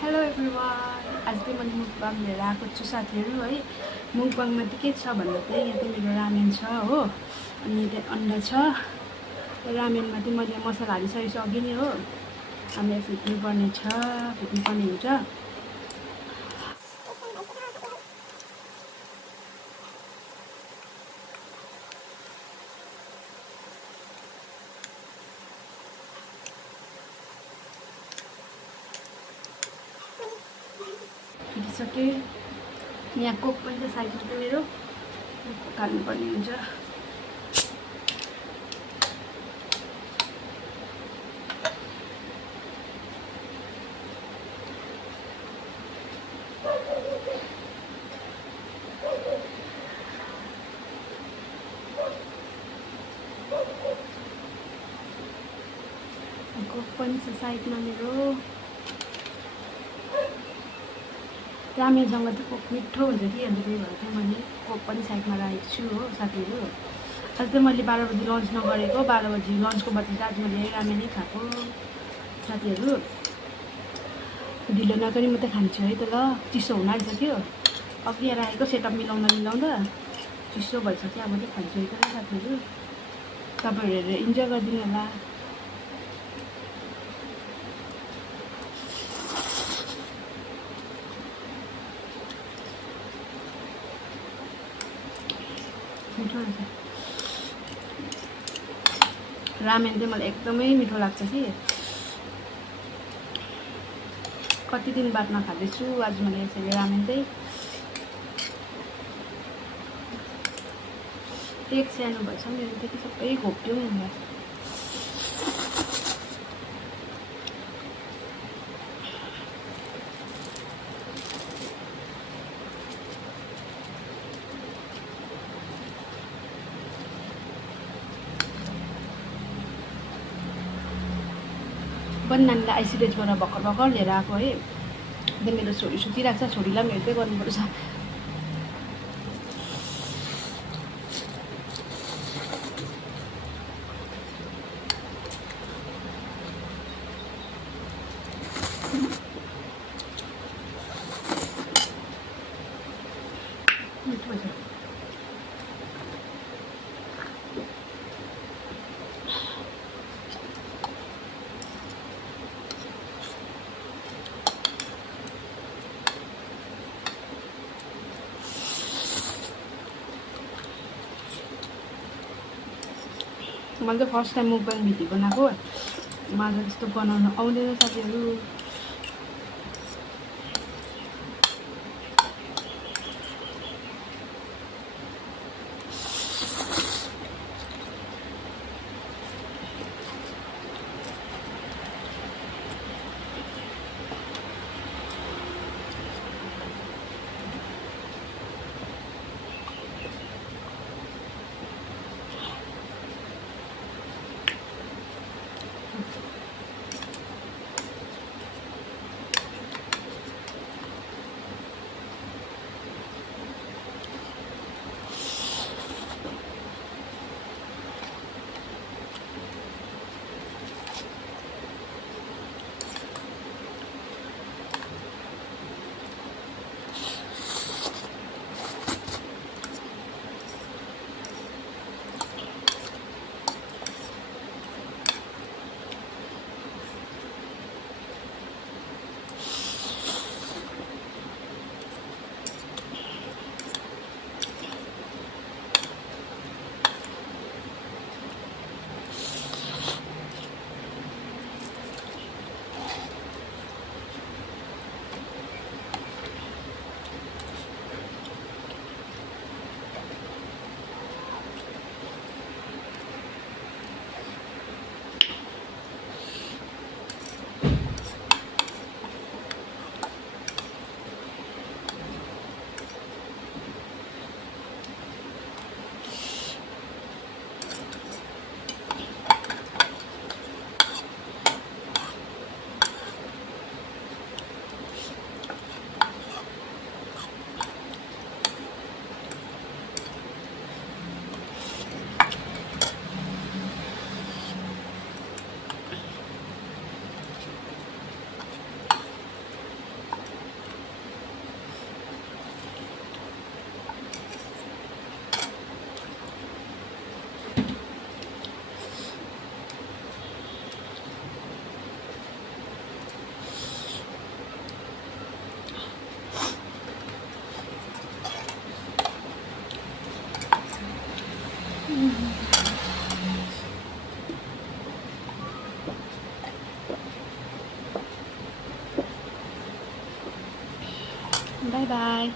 Hello everyone. आज चाहिँ मैले मुकबाङ लिएर आएको छु साथीहरू है। मुकबाङमा चाहिँ के छ भन्दा चाहिँ यहाँ चाहिँ मेरो रामेन छ हो, अनि त्यहाँ अन्डा छ। रामेनमा चाहिँ मैले मसला हालिसकेपछि नै हो, हामीले फिट्नुपर्ने छ, फिट्नुपर्ने हुन्छ। फिटिसके। यहाँ कोक पनि छ साइडमा चाहिँ मेरो, हाल्नुपर्ने हुन्छ। कोक पनि छ साइडमा मेरो। रामेनसँग चाहिँ कोक मिठो हुन्छ कि, अन्त त्यही भएर चाहिँ मैले कोक पनि साइडमा राखेको छु हो साथीहरू। आज चाहिँ मैले 12 बजी लन्च नगरेको, 12 बजी लन्चको बदली चाहिँ आज मैले रामेनै खाएको साथीहरू। ढिलो नगरी मात्रै खान्छु है त ल। चिसो हुन आइसक्यो, अघि राखेको सेटअप मिलाउँदा चिसो भइसक्यो। अब चाहिँ खान्छु है त ल साथीहरू। तपाईँहरू हेरेर इन्जोय गरिदिनु होला। मिठो हुन्छ रामेन चाहिँ मलाई एकदमै मिठो लाग्छ कि। कति दिन बाद नखाँदैछु, आज मैले यसरी रामेन चाहिँ एक सानो भएछ मेरो त्यति सबै घोप्ट्यो नि। पनि नानीलाई आइसिडिएसबाट भर्खर लिएर आएको है। अन्त मेरो छोरी सुतिरहेको छ, छोरीलाई पनि हेर्दै गर्नुपर्छ। मिठो छ। मैले चाहिँ फर्स्ट टाइम मुकबाङ भिडियो बनाएको, मलाई त्यस्तो बनाउनु आउँदैन साथीहरू। By by.